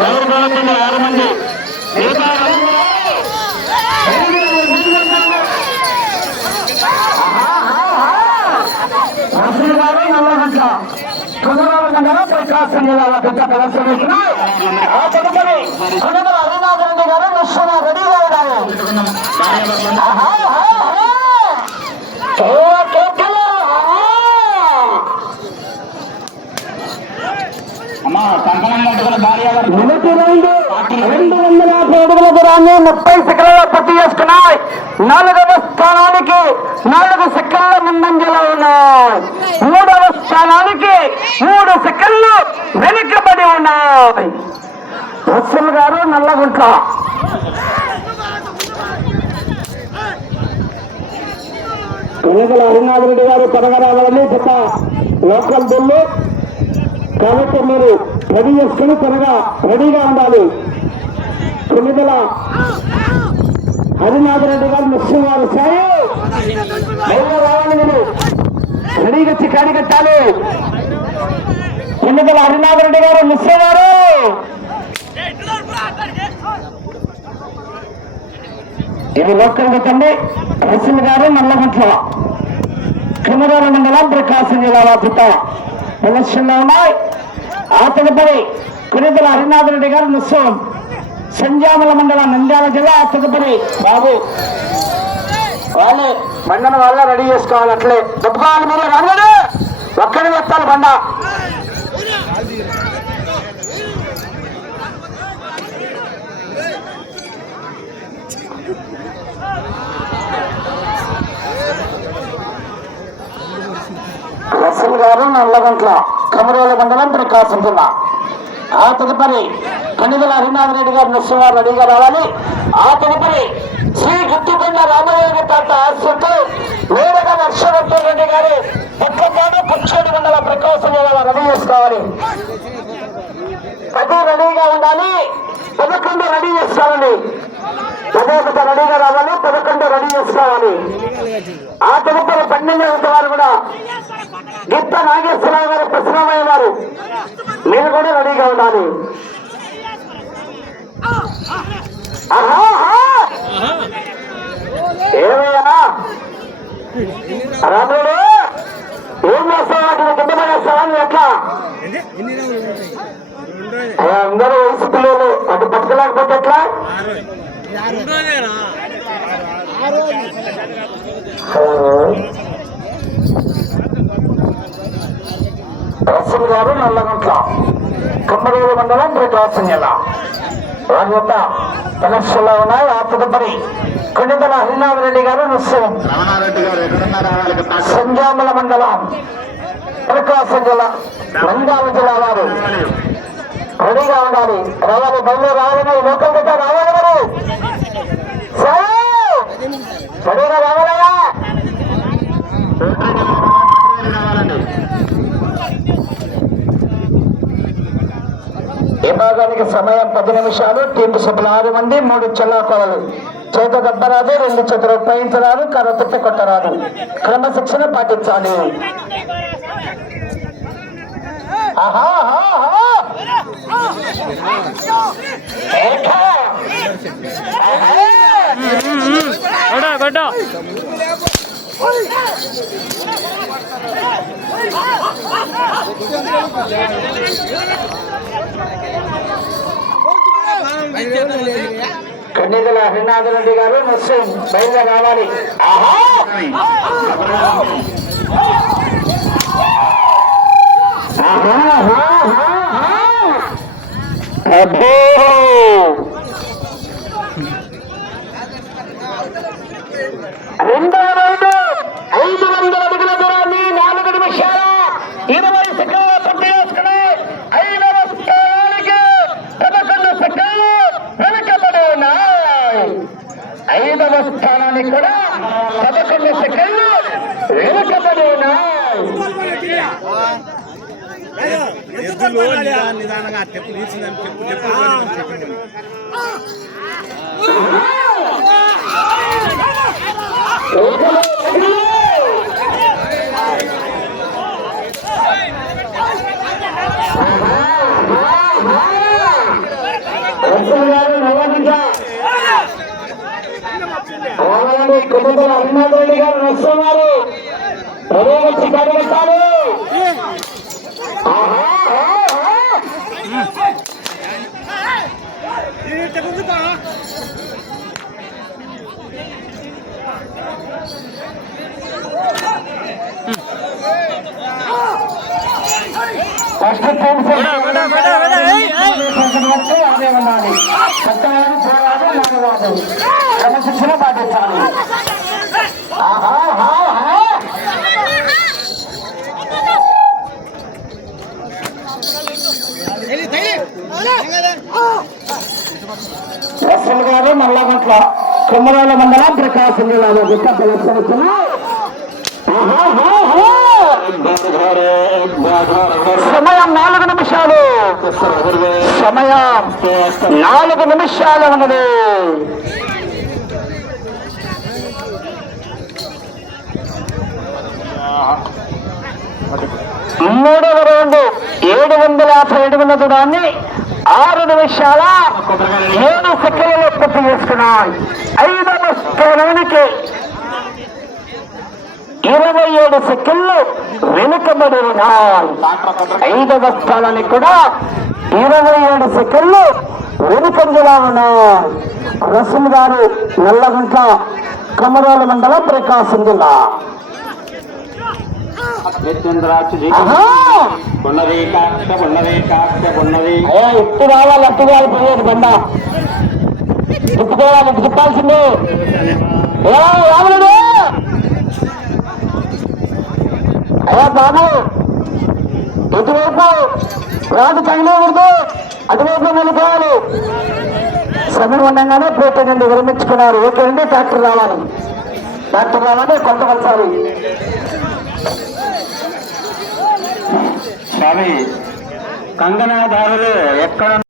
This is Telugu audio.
6 మంది ప్రకాశం జిల్లాలో పెద్ద ప్రదర్శనిస్తున్నాయి. ఆ తదుపరి హరినాథ్ రెడ్డి గారు మిశ్రమ రెడీగా ఉన్నారు. మొదటి 250 అడుగుల దూరాన్ని 30 సెకండ్లలో పూర్తి చేసుకున్నాయి. 4వ స్థానానికి 4 సెకండ్ల ముందంజలో ఉన్నాయి. 3వ స్థానానికి 3 సెకండ్లు వెనుకబడి ఉన్నాయి. రసూల్ గారు నల్లగుంట్ల హరినాథ్ రెడ్డి గారు త్వరగా పెద్ద లోకల్ బిల్లు కాబట్టి మీరు రెడీ చేసుకుని త్వరగా రెడీగా ఉండాలి. కొన్నిదల హరినాథ్ రెడ్డి గారు ముస్లిం వారు సాయి రావాలి. మీరు రెడీగా వచ్చి కాడి కట్టాలి. కొన్నిదల హరినాథ్ రెడ్డి గారు ముస్లిం వారు ఇది లోకల్ కట్టండి. రసూల్ గారు నల్లగుంట్ల కిమరాల మండలం ప్రకాశం జిల్లా వాపిత ప్రదర్శనలో ఉన్నాయి. ఆ తదుపరి కొనిదల హరినాథ్ రెడ్డి గారు ముస్లిం సంజామల మండలం నంద్యాల జిల్లా. ఆ తదుపరి బాబు వాళ్ళే బండను వాళ్ళే రెడీ చేసుకోవాలి. అట్లే తప్పుకోవాలి. మీరు రాదు ఒక్కడి ఎత్తాలి బండ. రసూల్ గారు నల్లగంట్ల కమరోల మండలం ప్రకాశం జిల్లా. ఆ తదుపరి కొనిదల హరినాథ్ రెడ్డి గారు నర్సింహారు రెడీగా రావాలి. ఆ తదుపరి శ్రీ గుత్తికొండ రామయ్య తాత ఆశ్రతో వేరగా వర్షవర్ధన్ రెడ్డి గారు పక్కపాడు పుచ్చేడు మండల ప్రకాశం జిల్లా రెడీ చేసుకోవాలి. 10 రెడీగా ఉండాలి. 11 రెడీ చేసుకోవాలండి. 10 రెడీగా రావాలి. 11 రెడీ చేసుకోవాలి. ఆ తదుపరి 12వ వారు కూడా గిత్త నాగేశ్వరరావు గారు ప్రశ్నమయ్య వారు మీరు కూడా రెడీగా ఉండాలి. ఏమయ్యా రాముడు ఏం చేస్తావా? కింద పడేస్తావా? ఎట్లా అందరూ వయసు పిల్లలు అటు పట్టుకోలేకపోతే ఎట్లా? రసూల్ గారు నల్లగంట్ల కమ్మరేడు మండలం ప్రకాశం జిల్లా వారి యొక్క ప్రదర్శనలో ఉన్నాయి. ఆ తదుపరి కొన్నిదల హరినాథ్ రెడ్డి గారు ముస్లిం సంజామల మండలం ప్రకాశం జిల్లా నంద్యాల జిల్లా వారు రెడీగా ఉండాలి. రావాలి. బయలు రావాలని లోకల్ గట్ట రావాలి. మరి రెడీగా రావాలయ్యా. విభాగానికి సమయం 10 నిమిషాలు. టీంపు సభ్యులు 6 మంది. 3 చెల్లాకోవలు. చేత దెబ్బరాదు, 2 చేతులు ఉపయోగించరాదు, కర్ర తిప్పి కొట్టరాదు. క్రమశిక్షణ పాటించాలి. కొన్నిదల హరినాథ్ రెడ్డి గారు ముస్లిం బయలుదేరి రావాలి. అబ్బో 500 అడుగుల దూరాన్ని 4 నిమిషాల 20 సెకండ్ల పూర్తి చేసుకుని 5వ స్థానానికి 11 సెకండ్లు వెనుకబడి ఉన్నాయి. 5వ స్థానానికి కూడా 11 సెకండ్లు వెనుకబడి ఉన్నాయి. నిదానంగా చెప్పు తీసిందని చెప్పు. వస్తున్నారు వచ్చి కడిగెట్టాలి ఫస్ట్ అదే ఉండాలి కొత్తవారు పోరాడు నమ్మవాడు క్రమశిక్షణ పాటించాలి రసల్ గారు నల్లగంట్ల కుమ్మరాల మండలం ప్రకాశం జిల్లా గుట్ట సమయం 4 నిమిషాలు సమయం 4 నిమిషాలు ఉన్నది మూడవ రౌండ్ 757 ఉన్న దూరాన్ని 6 నిమిషాల 7 సెకండ్లలో పూర్తి చేసుకున్నాయి 5వ స్థానానికి 27 సెకండ్లు వెనుకబడి ఉన్నాయి 5వ స్థానానికి కూడా 27 సెకండ్లు వెనుకంజలా ఉన్నాయి రసూల్ గారు నల్లగుంట్ల కమరాల మండలం ప్రకాశం జిల్లా ఎత్తు రావాలి అట్టు కావాలి పోయేది బండ ఎత్తుకోవాలి తిప్పాల్సిందే రాముడు అయ్యా బాబు ఇటువైపు రాదు తగిలేకూడదు అటువైపు నిలుకోవాలి సమయం ఉండగానే పోటీ నుండి విరమించుకున్నారు ఓకే అండి ట్రాక్టర్ రావాలి కొంత కలిసాలి స్వామి కంగనాదారులు ఎక్కడ